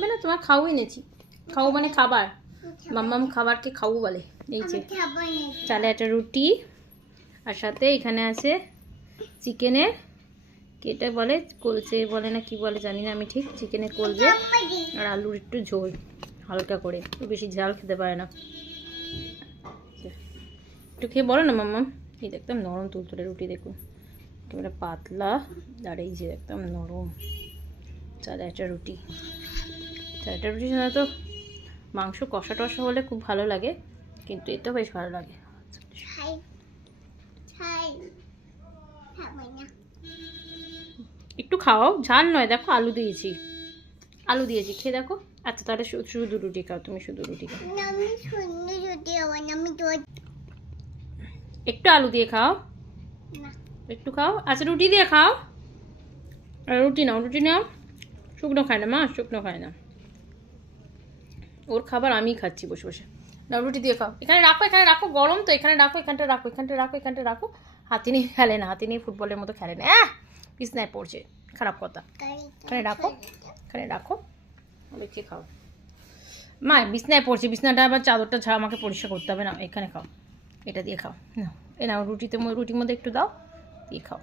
হবে না, তোমার খাও এনেছি। খাও মানে খাবার, মাম্মাম খাবারকে খাও বলে। এই যে চালে একটা রুটি, আর সাথে এখানে আছে চিকেনের, কেটে বলে কলসে বলে না কি বলে জানি না আমি ঠিক, চিকেনের কলসে আর আলুর একটু ঝোল হালকা করে, একটু বেশি ঝাল খেতে পারে না। একটু খেয়ে বলো না মাম্মাম। এই একদম নরম তুলতুলে রুটি, দেখুন একেবারে পাতলা, আর এই যে একদম নরম চালে একটা রুটি। চালটা রুটি তো মাংস কষা টষা হলে খুব ভালো লাগে, কিন্তু এটাও বেশ ভালো লাগে। একটু খাও, ঝাল নয়, দেখো আলু দিয়েছি, আলু দিয়েছি, খেয়ে দেখো। আচ্ছা তাহলে শুধু রুটি খাও, তুমি শুধু রুটি খাও। একটু আলু দিয়ে খাও, একটু খাও। আচ্ছা রুটি দিয়ে খাও, রুটি নাও, রুটি নাও। শুকনো খায় না মা, শুকনো খায় না, ওর খাবার আমিই খাচ্ছি বসে বসে। না রুটি দিয়ে খাও। এখানে রাখো, এখানে রাখো, গরম তো, এখানে রাখো, এখানটা রাখো, এখানটা রাখো, এখানটা রাখো। হাতি নিয়ে খেলে না, হাতি নিয়ে ফুটবলের মতো খেলে না। বিছনায় পড়ছে, খারাপ কথা। এখানে রাখো, এখানে রাখো, দেখে খাও। মা বিছনায় পড়ছে, বিছনাটা আবার চাদরটা ছাড়া আমাকে পরিষ্কার করতে হবে না, এখানে খাও, এটা দিয়ে খাও। না এ নাও, রুটির মধ্যে একটু দাও, দিয়ে খাও।